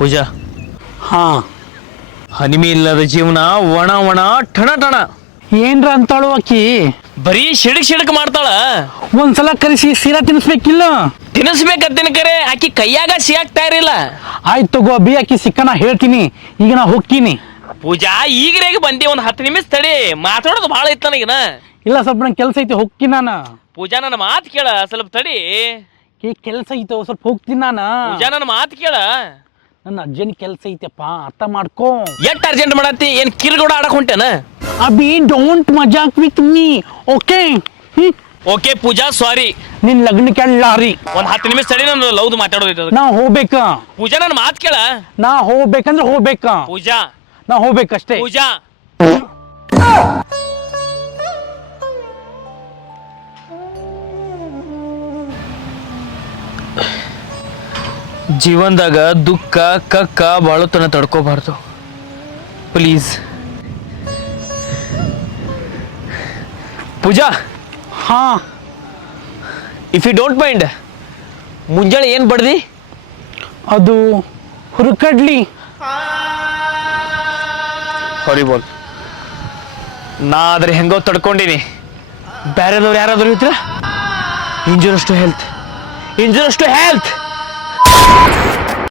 ಪೂಜಾ, ಹಾ ಹನಿಮೆ ಇಲ್ಲದ ಜೀವನ ಒಣ ಒಣ ಠಣ ಠಣ. ಏನ್ರ ಅಂತಾಳು ಆಕಿ? ಬರೀ ಶಿಡಕ್ ಮಾಡ್ತಾಳ. ಒಂದ್ಸಲ ಕರೆಸಿ ಸೀರಾ ತಿನ್ನಿಸ್ಬೇಕಿಲ್ಲ? ತಿನ್ನಿಸ್ಬೇಕಂತೀನಿ ಕರೆ ಆಕಿ ಕೈಯಾಗ ಸಿಯಾಗ್ತಾ ಇರಲಿಲ್ಲ. ಆಯ್ತು ತಗೋ ಅಭಿ, ಆಕಿ ಸಿಕ್ಕನ ಹೇಳ್ತೀನಿ. ಈಗ ನಾ ಹೋಗ್ತೀನಿ. ಪೂಜಾ ಈಗರೇಗ ಬಂದಿ, ಒಂದು 10 ನಿಮಿಷ ತಡಿ, ಮಾತಾಡೋದು ಭಾಳ ಐತ್ ನನಗಿನ. ಇಲ್ಲ, ಸ್ವಲ್ಪ ನಂಗೆ ಕೆಲಸ ಐತಿ, ಹೋಗ್ತೀನಿ ನಾನು. ಪೂಜಾ ನನ್ನ ಮಾತು ಕೇಳ, ಸ್ವಲ್ಪ ತಡಿ. ಕೆಲಸ ಐತೆ, ಸ್ವಲ್ಪ ಹೋಗ್ತೀನಿ ನಾನು. ಪೂಜಾ ನನ್ನ ಮಾತು ಕೇಳ. ನನ್ನ ಅರ್ಜೆಂಟ್ ಕೆಲಸ ಐತೆಪ್ಪ, ಅರ್ಥ ಮಾಡ್ಕೋ. ಎಷ್ಟು ಅರ್ಜೆಂಟ್ ಮಾಡತ್ತಿ? ಏನ್ ಕಿರ್ಗೋಡ ಆಡಕ್ ಹೊಂಟೇನ? ಅಭಿ ಡೋಂಟ್ ಮಜಾಕ್ with me, okay? Okay Pooja, sorry. ನಿನ್ ಲಗ್ನಕ್ಕೆ ಲಾರಿ. ಒಂದು 10 ನಿಮಿಷ ತಡಿ, ನಾನು ಲವ್ದು ಮಾತಾಡೋದು. ನಾ ಹೋಗ್ಬೇಕ. ಪೂಜಾ ನನ್ನ ಮಾತು ಕೇಳ. ನಾ ಹೋಗ್ಬೇಕಂದ್ರೆ ಹೋಗ್ಬೇಕ. ಪೂಜಾ ನಾ ಹೋಗ್ಬೇಕಷ್ಟೇ. ಪೂಜಾ ಜೀವನದಾಗ ದುಃಖ ಕಕ್ಕ ಬಾಳುತನ ತಡ್ಕೋಬಾರ್ದು. ಪ್ಲೀಸ್ ಪೂಜಾ. ಹಾ, ಇಫ್ ಯು ಡೋಂಟ್ ಮೈಂಡ್, ಮುಂಜಾನೆ ಏನು ಬಡ್ದಿ? ಅದು ಹುರುಕಡ್ಲಿ. ಹಾರಿಬಾಲ್. ನಾ ಆದ್ರೆ ಹೆಂಗೋ ತಡ್ಕೊಂಡಿನಿ. ಬೇರೆದವ್ರು ಯಾರಾದ್ರೂ ಇದ್ರ ಇಂಜುರಷ್ಟು ಹೆಲ್ತ್.